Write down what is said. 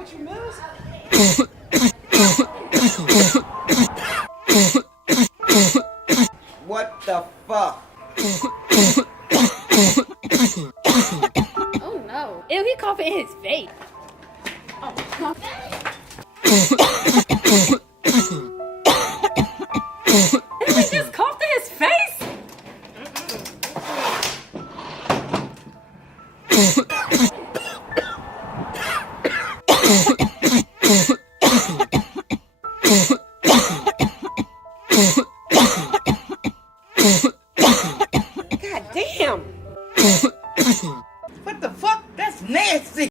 what you missed. What the fuck? Oh no. Ew, he coughing in his face. Oh,